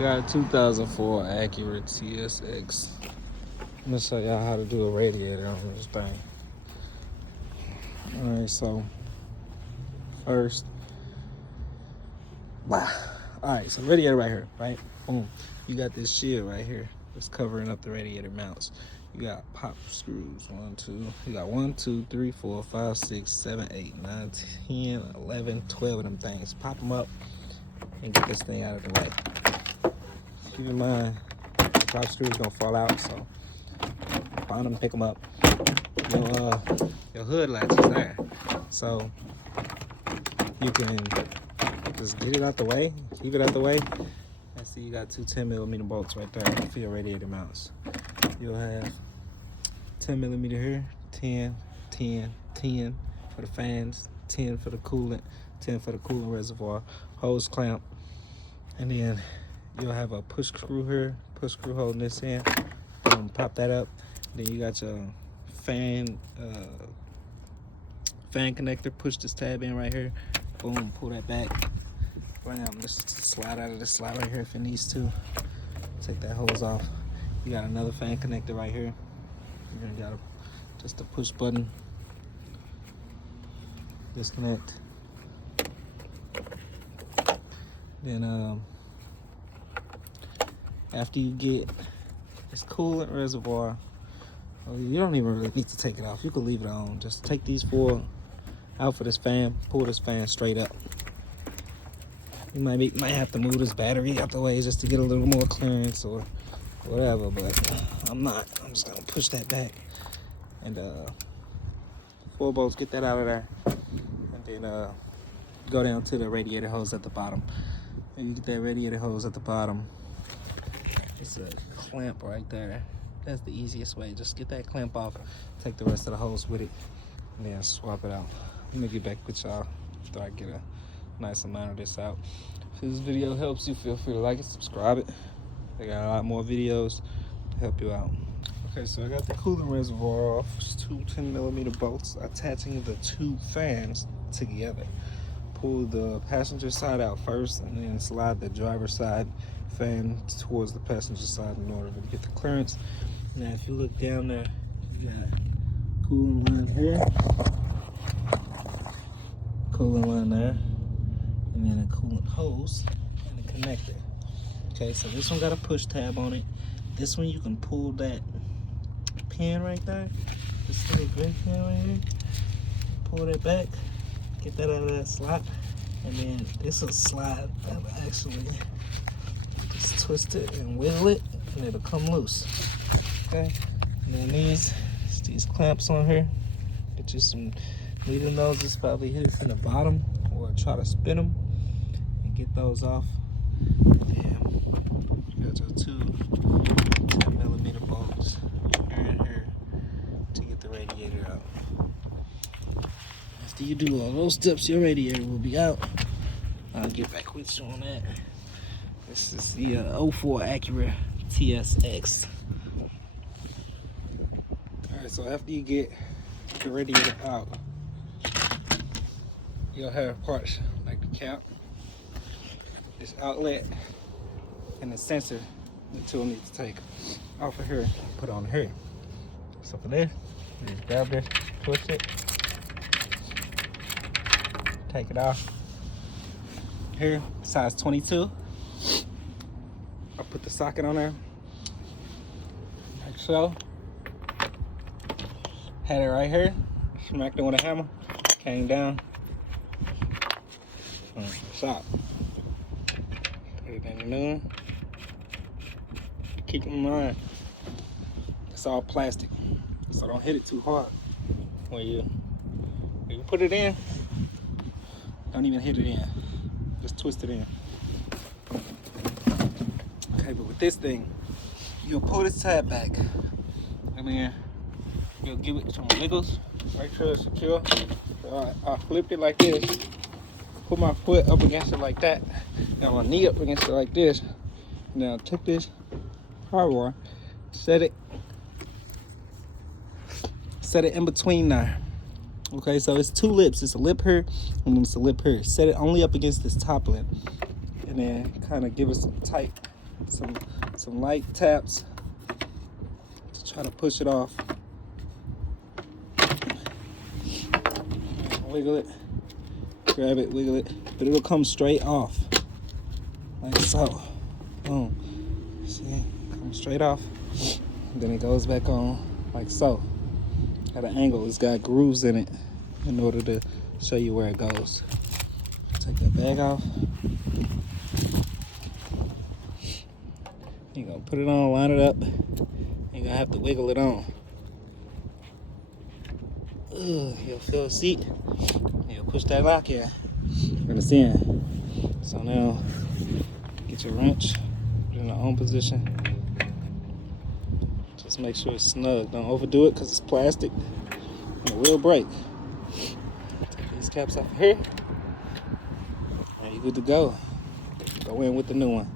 We got a 2004 Acura TSX. I'm gonna show y'all how to do a radiator on this thing. Alright, so first, alright, so radiator right here, right? Boom. You got this shield right here that's covering up the radiator mounts. You got pop screws, 1, 2. You got 1, 2, 3, 4, 5, 6, 7, 8, 9, 10, 11, 12 of them things. Pop them up and get this thing out of the way. Keep in mind, the pop screws gonna fall out, so find them, pick them up. Your hood latch is there, so you can just get it out the way, keep it out the way. I see you got two 10mm bolts right there for your radiator mounts. You'll have 10mm here, 10, 10, 10 for the fans, 10 for the coolant, 10 for the coolant reservoir, hose clamp, and then you'll have a push screw here, push screw holding this in. Pop that up. Then you got your fan connector. Push this tab in right here. Boom, pull that back. Bam, just slide out of this slot right here if it needs to. Take that hose off. You got another fan connector right here. You got just a push button. Disconnect. Then after you get this coolant reservoir, you don't even really need to take it off. You can leave it on. Just take these four out for this fan. Pull this fan straight up. You might have to move this battery out the way just to get a little more clearance or whatever, but I'm not. I'm just gonna push that back and 4 bolts. Get that out of there, and then go down to the radiator hose at the bottom. And you get that radiator hose at the bottom. It's a clamp right there. That's the easiest way. Just get that clamp off, take the rest of the hose with it, and then swap it out. Let me get back with y'all after I get a nice amount of this out. If this video helps you, feel free to like it, subscribe it. I got a lot more videos to help you out. Okay, so I got the coolant reservoir off. It's two 10mm bolts attaching the two fans together. Pull the passenger side out first and then slide the driver's side fan towards the passenger side in order to get the clearance. Now if you look down there, you got coolant line here, coolant line there, and then a coolant hose and a connector. Okay, so this one got a push tab on it. This one you can pull that pin right there, this little green pin right here, pull that back, get that out of that slot, and then this will slide. That'll actually just twist it and wiggle it, and it'll come loose. Okay, and then these clamps on here, get you some needle noses, probably hit it from the bottom or try to spin them and get those off. And then you got your two 10mm bolts here and here to get the radiator out. After you do all those steps, your radiator will be out. I'll get back with you on that. This is the 04 Acura TSX. Alright, so after you get the radiator out, you'll have parts like the cap, this outlet, and the sensor that you'll need to take off of here and put on here. So for this, you just grab this, twist it, take it off. Here, size 22. I'll put the socket on there, like so. Had it right here, smacked it with a hammer, came down, shot. Put it in the new one. Keep in mind, it's all plastic, so don't hit it too hard. When you put it in, don't even hit it in, just twist it in. Okay, but with this thing, you'll pull this tab back, and then you'll give it some wiggles, make sure it's secure. So I flipped it like this, put my foot up against it like that, now my knee up against it like this. Now take this hardwire, set it in between there. Okay, so it's two lips. It's a lip here and it's a lip here. Set it only up against this top lip, and then kind of give it some tight some light taps to try to push it off. Wiggle it, grab it, wiggle it, but it'll come straight off, like so. Boom. See, come straight off. Then it goes back on, like so. At an angle, it's got grooves in it in order to show you where it goes. Take that bag off. You're gonna put it on, line it up. You're gonna have to wiggle it on. You'll feel a seat. You'll push that lock in. Put it in. So now, get your wrench, put it in the on position. Just make sure it's snug. Don't overdo it because it's plastic and it will break. Take these caps off here. And you're good to go. Go in with the new one.